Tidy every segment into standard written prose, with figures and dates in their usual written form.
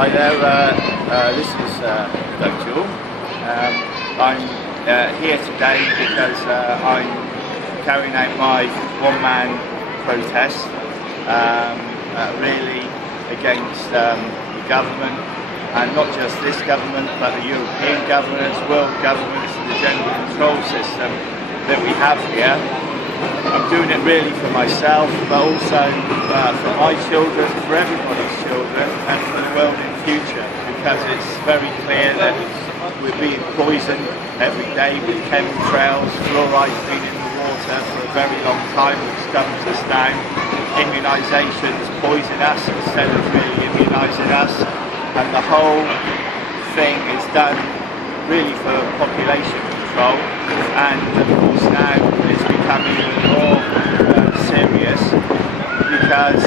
Hi there, this is Jewell. I'm here today because I'm carrying out my one-man protest, really against the government, and not just this government but the European governments, world governments, and the general control system that we have here. I'm doing it really for myself, but also for my children, for everybody's children, and for the world in the future, because it's very clear that we're being poisoned every day with chemtrails, fluoride being in the water for a very long time, which dumbs us down. Immunisations poison us instead of really immunising us, and the whole thing is done really for population control, and of course now it's become even more serious because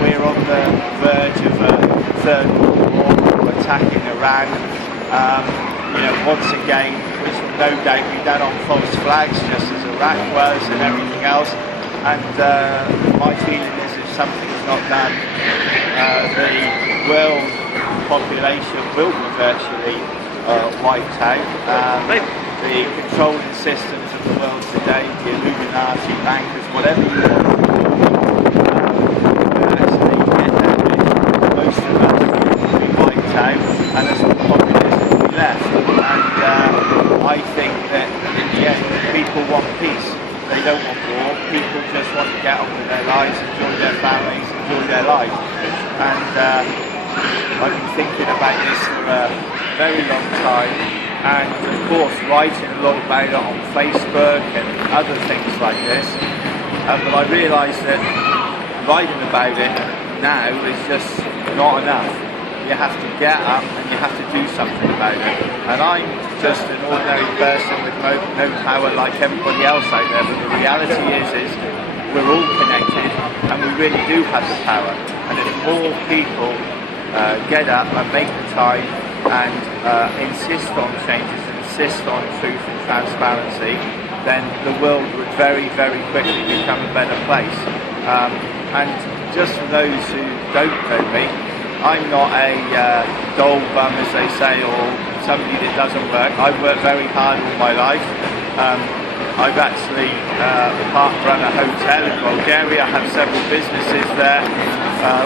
we're on the verge of a third world war. We're attacking Iran, once again, which will no doubt be done on false flags, just as Iraq was and everything else. And my feeling is if something's not done, the world population will be virtually wiped out. The controlling systems of the world today, the Illuminati, bankers, whatever you want to actually get that rich, most of us will be wiped out, and as the population will be left. And I think that in the end, people want peace. They don't want war. People just want to get on with their lives, enjoy their families, enjoy their life. And I've been thinking about this for a very long time. And of course writing a lot about it on Facebook and other things like this, but I realise that writing about it now is just not enough. You have to get up and you have to do something about it, and I'm just an ordinary person with no power like everybody else out there, but the reality is we're all connected and we really do have the power, and if more people get up and make the time and insist on changes, insist on truth and transparency, then the world would very, very quickly become a better place. And just for those who don't know me, I'm not a dole bum, as they say, or somebody that doesn't work. I've worked very hard all my life. I've actually run a hotel in Bulgaria. I have several businesses there.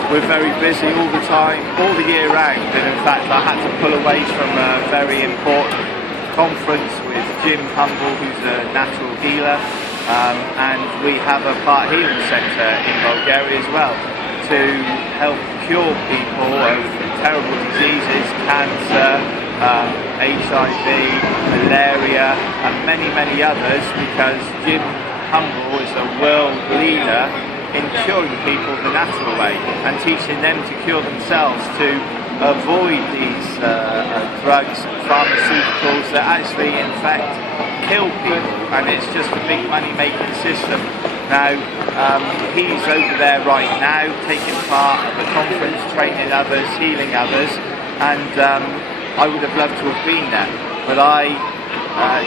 We're very busy all the time, all the year round, and in fact I had to pull away from a very important conference with Jim Humble, who's a natural healer, and we have a part healing centre in Bulgaria as well to help cure people of terrible diseases, cancer, HIV, malaria, and many, many others, because Jim Humble is a world leader in curing people the natural way and teaching them to cure themselves, to avoid these drugs and pharmaceuticals that actually in fact kill people, and it's just a big money making system. Now he's over there right now taking part of a conference, training others, healing others, and I would have loved to have been there, but I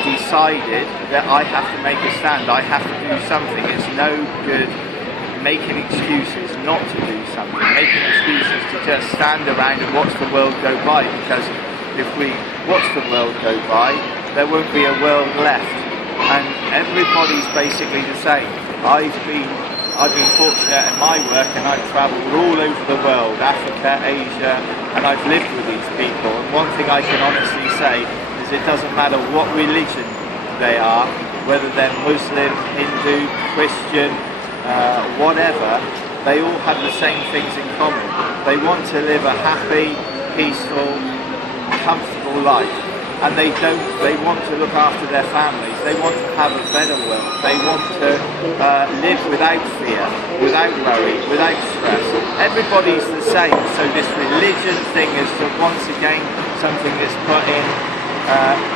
decided that I have to make a stand. I have to do something. It's no good making excuses not to do something, making excuses to just stand around and watch the world go by, because if we watch the world go by, there won't be a world left, and everybody's basically the same. I've been fortunate in my work, and I've travelled all over the world, Africa, Asia, and I've lived with these people, and one thing I can honestly say is it doesn't matter what religion they are, whether they're Muslim, Hindu, Christian, whatever, they all have the same things in common. They want to live a happy, peaceful, comfortable life, and they want to look after their families. They want to have a better world. They want to live without fear, without worry, without stress. Everybody's the same, so this religion thing is once again something that's put in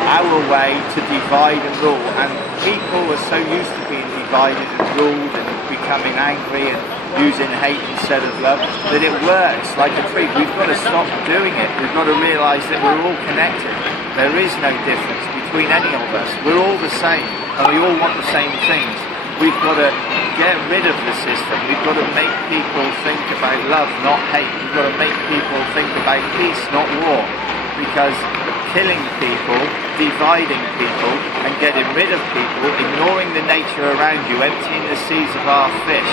our way to divide and rule, and people are so used to being divided and ruled and becoming angry and using hate instead of love that it works like a treat. We've got to stop doing it. We've got to realise that we're all connected. There is no difference between any of us. We're all the same, and we all want the same things. We've got to get rid of the system. We've got to make people think about love, not hate. We've got to make people think about peace, not war, because killing people, dividing people and getting rid of people, ignoring the nature around you, emptying the seas of our fish,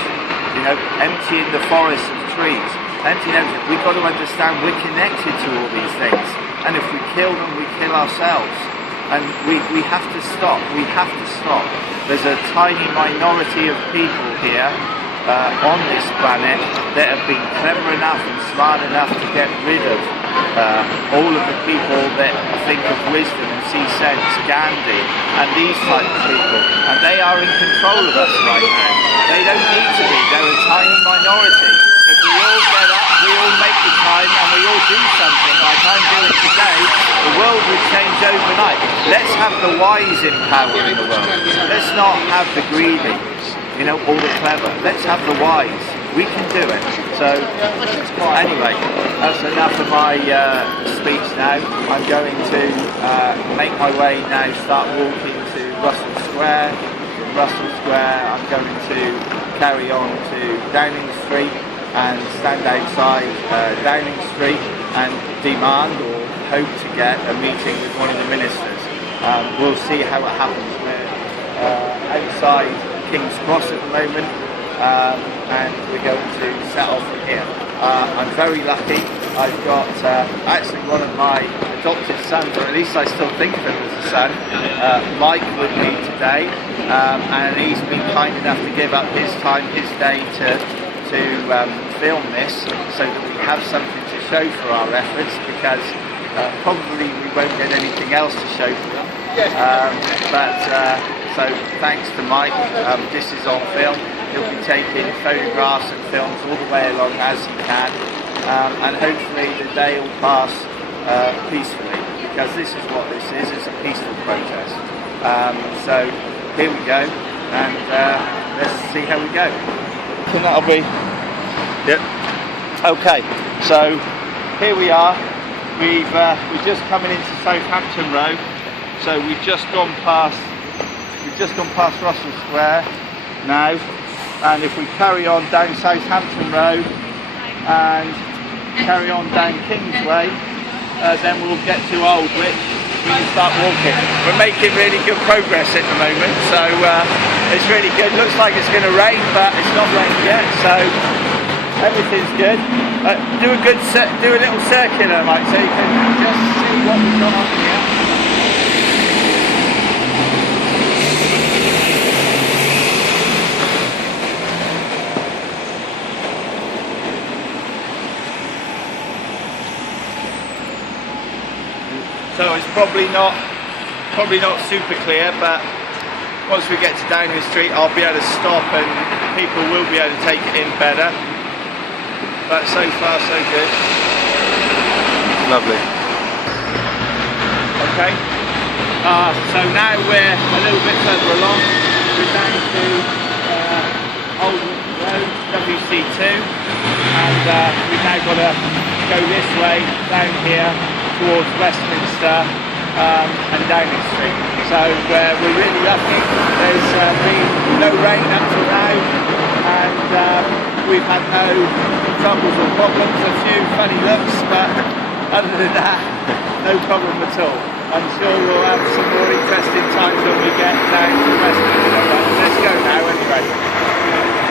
you know, emptying the forests of trees, emptying everything. We've got to understand we're connected to all these things, and if we kill them, we kill ourselves. And we have to stop. We have to stop. There's a tiny minority of people here on this planet that have been clever enough and smart enough to get rid of all of the people that think of wisdom and see sense, Gandhi and these type of people, and they are in control of us right now. They don't need to be. They're a tiny minority. If we all get up, we all make the time and we all do something like I'm doing today, the world would change overnight. Let's have the wise in power in the world. Let's not have the greedy, you know, or the clever. Let's have the wise. We can do it. So anyway, that's enough of my speech now. I'm going to make my way now, start walking to Russell Square. From Russell Square I'm going to carry on to Downing Street and stand outside Downing Street and demand or hope to get a meeting with one of the ministers. We'll see how it happens. We're outside King's Cross at the moment. And we're going to set off from here. I'm very lucky. I've got actually one of my adopted sons, or at least I still think of him as a son, Mike, with me today, and he's been kind enough to give up his time, his day to film this, so that we have something to show for our efforts, because probably we won't get anything else to show for them. So thanks to Mike, this is on film. He'll be taking photographs and films all the way along as he can, and hopefully the day will pass peacefully, because this is what this is, it's a peaceful protest. So here we go, and let's see how we go. And that'll be, yep. Okay, so here we are. We're just coming into Southampton Road, so we've just gone past Russell Square now. And if we carry on down Southampton Road and carry on down Kingsway, then we'll get to Aldwych. We can start walking. We're making really good progress at the moment, so it's really good. Looks like it's going to rain, but it's not rained yet, so everything's good. Do a little circular, Mike, so you can just see what we've got on here. So it's probably not super clear, but once we get to Downing Street, I'll be able to stop and people will be able to take it in better. But so far, so good. Lovely. Okay. So now we're a little bit further along. We're down to Aldwych Road, WC2, and we've now got to go this way down here towards Westminster and Downing Street. So we're really lucky. There's been no rain up to now, and we've had no troubles or problems. A few funny looks, but other than that, no problem at all. I'm sure we'll have some more interesting times when we get down to Westminster. Let's go now anyway.